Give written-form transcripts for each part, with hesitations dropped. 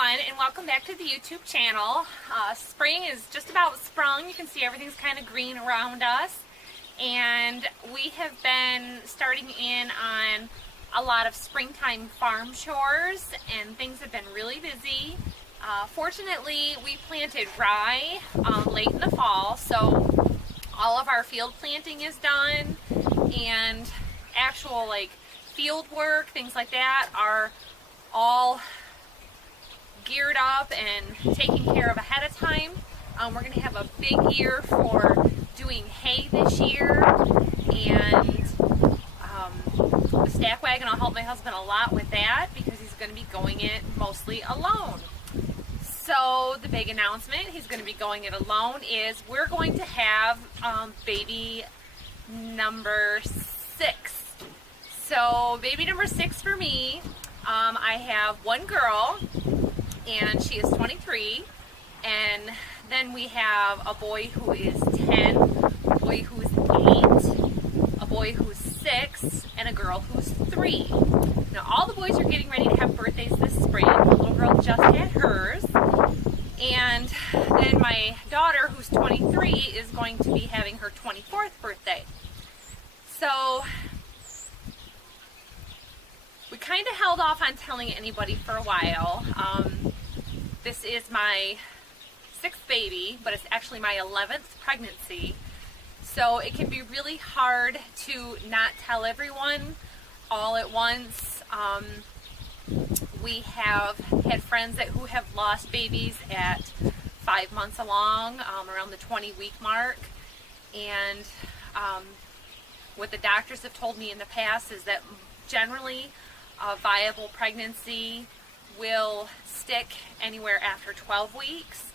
everyone, and welcome back to the YouTube channel. Spring is just about sprung. You can see everything's kind of green around us, and we have been starting in on a lot of springtime farm chores, and things have been really busy. Fortunately, we planted rye late in the fall, so all of our field planting is done, and actual field work, things like that, are all geared up and taken care of ahead of time. We're going to have a big year for doing hay this year, and the stack wagon will help my husband a lot with that because he's going to be going it mostly alone. So the big announcement, he's going to be going it alone, is we're going to have baby number 6. So baby number 6 for me. I have one girl, and she is 23, and then we have a boy who is 10, a boy who's 8, a boy who's 6, and a girl who's 3. Now all the boys are getting ready to have birthdays this spring. The little girl just had hers, and then my daughter, who's 23, is going to be having her 24th birthday. So we kind of held off on telling anybody for a while. This is my 6th baby, but it's actually my 11th pregnancy. So it can be really hard to not tell everyone all at once. We have had friends who have lost babies at 5 months along, around the 20-week mark. And what the doctors have told me in the past is that generally a viable pregnancy will stick anywhere after 12 weeks.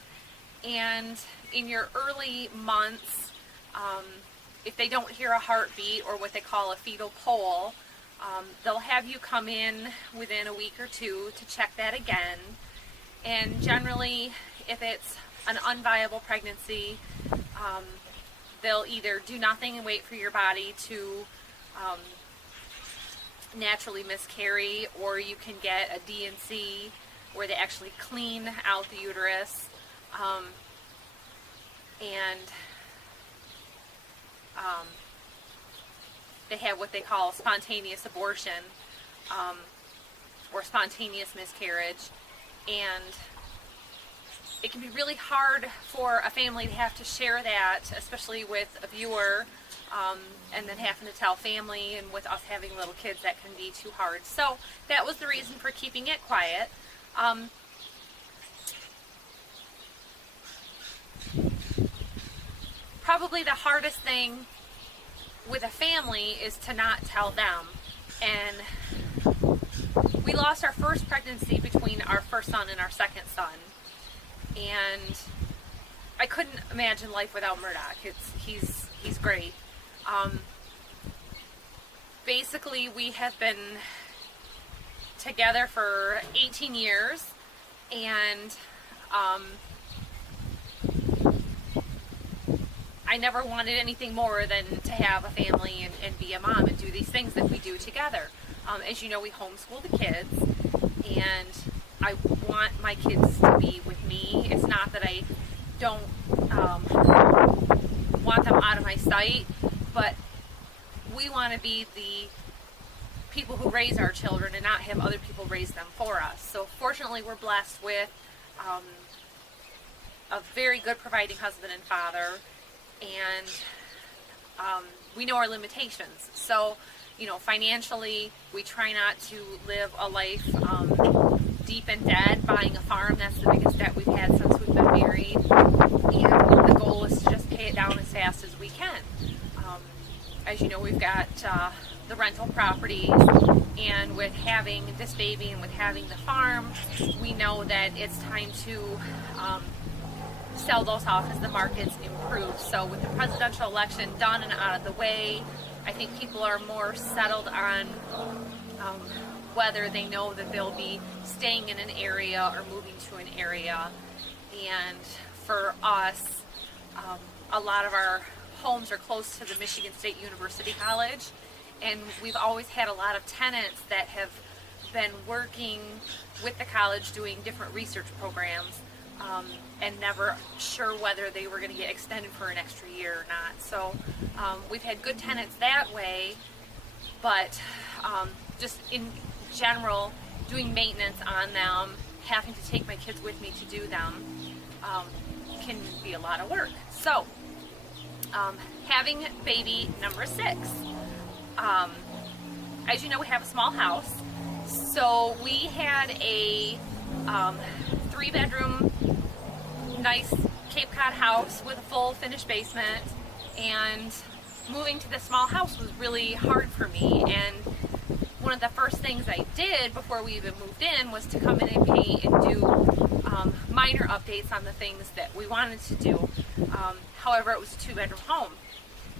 And in your early months, if they don't hear a heartbeat or what they call a fetal pole, they'll have you come in within a week or two to check that again. And generally, if it's an unviable pregnancy, they'll either do nothing and wait for your body to naturally miscarry, or you can get a D&C where they actually clean out the uterus, and they have what they call spontaneous abortion, or spontaneous miscarriage. And it can be really hard for a family to have to share that, especially with a viewer, and then having to tell family, and with us having little kids, that can be too hard. So that was the reason for keeping it quiet. Probably the hardest thing with a family is to not tell them. And we lost our first pregnancy between our first son and our second son, and I couldn't imagine life without Murdoch. He's great. Basically, we have been together for 18 years, and I never wanted anything more than to have a family and be a mom and do these things that we do together. As you know, we homeschool the kids, and I want my kids to be with me. It's not that I don't want them out of my sight, but we want to be the people who raise our children and not have other people raise them for us. So fortunately, we're blessed with a very good providing husband and father, and we know our limitations. So, financially, we try not to live a life deep in debt, buying a farm. That's the biggest debt we've had since we've been married, and the goal is to just pay it down as fast as we can. As you know, we've got the rental properties, and with having this baby and with having the farm, we know that it's time to sell those off as the markets improve. So with the presidential election done and out of the way, I think people are more settled on whether they know that they'll be staying in an area or moving to an area. And for us, a lot of our homes are close to the Michigan State University College, and we've always had a lot of tenants that have been working with the college doing different research programs, and never sure whether they were going to get extended for an extra year or not. So we've had good tenants that way, but just in general, doing maintenance on them, having to take my kids with me to do them, can be a lot of work. So having baby number 6, as you know, we have a small house, so we had a 3-bedroom, nice Cape Cod house with a full finished basement, and moving to this small house was really hard for me. And one of the first things I did before we even moved in was to come in and paint and do minor updates on the things that we wanted to do. However, it was a 2-bedroom home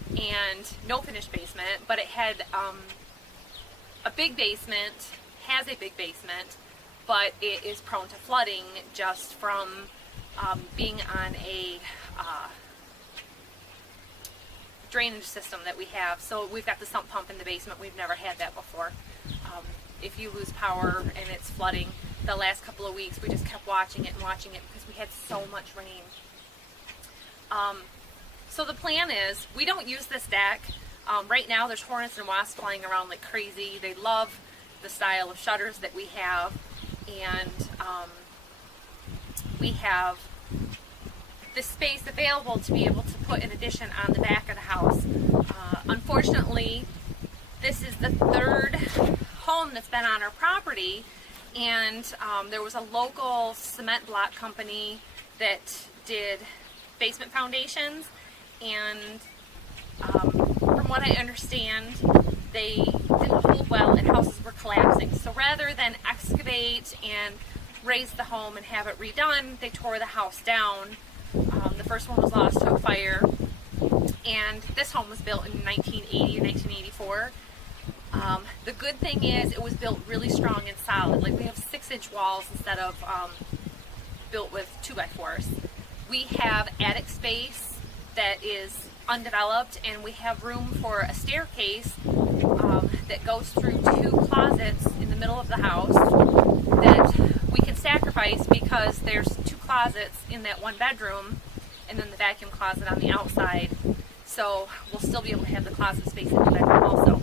and no finished basement, but it had a big basement, has a big basement, but it is prone to flooding just from being on a drainage system that we have. So we've got the sump pump in the basement. We've never had that before. If you lose power and it's flooding, the last couple of weeks we just kept watching it because we had so much rain. So the plan is, we don't use this deck. Right now there's hornets and wasps flying around like crazy. They love the style of shutters that we have, and we have the space available to be able to put an addition on the back of the house. Unfortunately, this is the 3rd home that's been on our property, and there was a local cement block company that did basement foundations, and from what I understand, they didn't hold well and houses were collapsing. So rather than excavate and raise the home and have it redone, they tore the house down. The first one was lost to a fire, and this home was built in 1980 or 1984. The good thing is it was built really strong and solid. Like, we have 6-inch walls instead of built with 2x4s. We have attic space that is undeveloped, and we have room for a staircase that goes through 2 closets in the middle of the house that we can sacrifice because there's 2 closets in that 1 bedroom and then the vacuum closet on the outside. So we'll still be able to have the closet space in the bedroom also.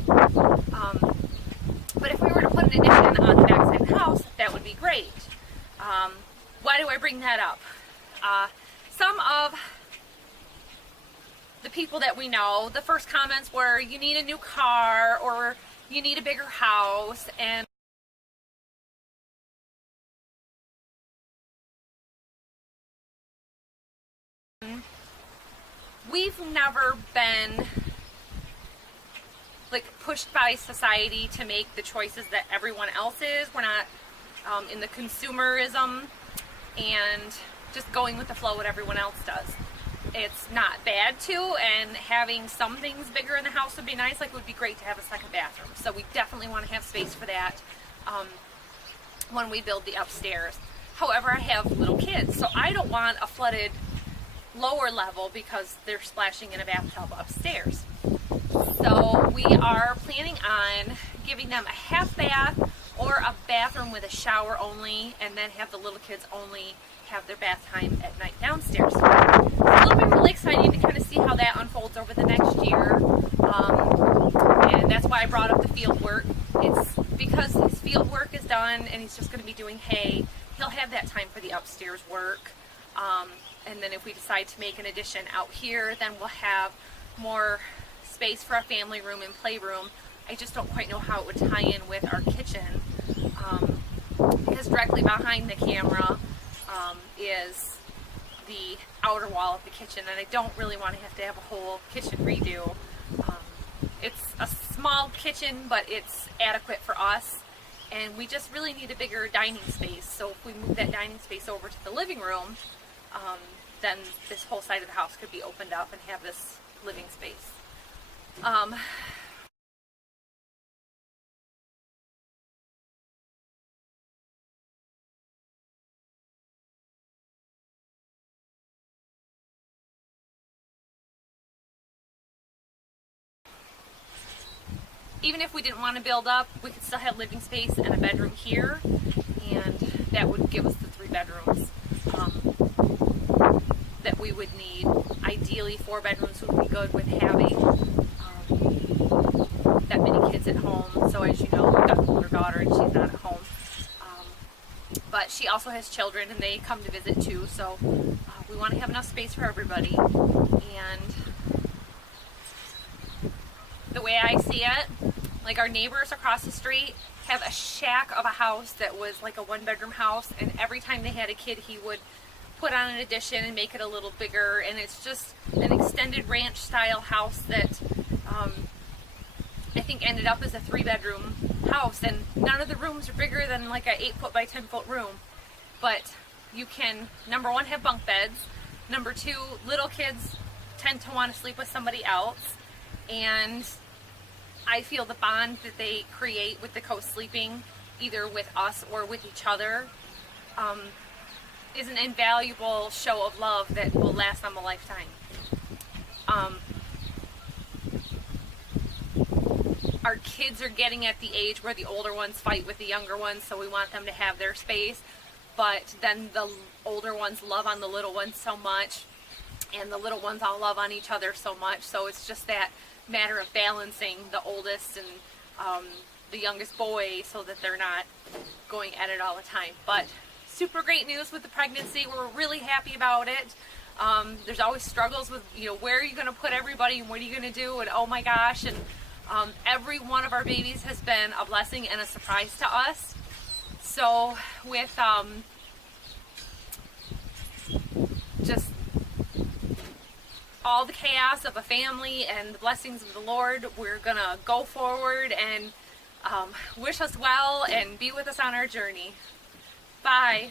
But if we were to put an addition on the back side of the house, that would be great. Why do I bring that up? Some of the people that we know, the first comments were, you need a new car or you need a bigger house, and we've never been like pushed by society to make the choices that everyone else is. We're not in the consumerism and just going with the flow what everyone else does. It's not bad to, and having some things bigger in the house would be nice. Like, it would be great to have a second bathroom. So we definitely want to have space for that when we build the upstairs. However, I have little kids, so I don't want a flooded lower level because they're splashing in a bathtub upstairs. So we are planning on giving them a half bath or a bathroom with a shower only, and then have the little kids only have their bath time at night downstairs. It'll be really exciting to kind of see how that unfolds over the next year, and that's why I brought up the field work. It's because his field work is done and he's just going to be doing hay. He'll have that time for the upstairs work, and then if we decide to make an addition out here, then we'll have more space for a family room and playroom. I just don't quite know how it would tie in with our kitchen, because directly behind the camera is the outer wall of the kitchen, and I don't really want to have a whole kitchen redo. It's a small kitchen, but it's adequate for us, and we just really need a bigger dining space. So if we move that dining space over to the living room, then this whole side of the house could be opened up and have this living space. even if we didn't want to build up, we could still have living space and a bedroom here, and that would give us the 3 bedrooms that we would need. Ideally, 4 bedrooms would be good with having that many kids at home. So as you know, we've got an older daughter and she's not at home. But she also has children and they come to visit too, so we want to have enough space for everybody. And the way I see it, like our neighbors across the street have a shack of a house that was like a 1-bedroom house, and every time they had a kid he would put on an addition and make it a little bigger, and it's just an extended ranch style house that I think ended up as a 3-bedroom house, and none of the rooms are bigger than like a 8-foot by 10-foot room. But you can, number 1, have bunk beds. Number 2, little kids tend to want to sleep with somebody else, and I feel the bond that they create with the co-sleeping, either with us or with each other, is an invaluable show of love that will last them a lifetime. Our kids are getting at the age where the older ones fight with the younger ones, so we want them to have their space, but then the older ones love on the little ones so much, and the little ones all love on each other so much, so it's just that matter of balancing the oldest and the youngest boy so that they're not going at it all the time. But super great news with the pregnancy. We're really happy about it. There's always struggles with, you know, where are you going to put everybody and what are you going to do, and oh my gosh, and every one of our babies has been a blessing and a surprise to us. So with just all the chaos of a family and the blessings of the Lord, we're gonna go forward and wish us well and be with us on our journey. Bye.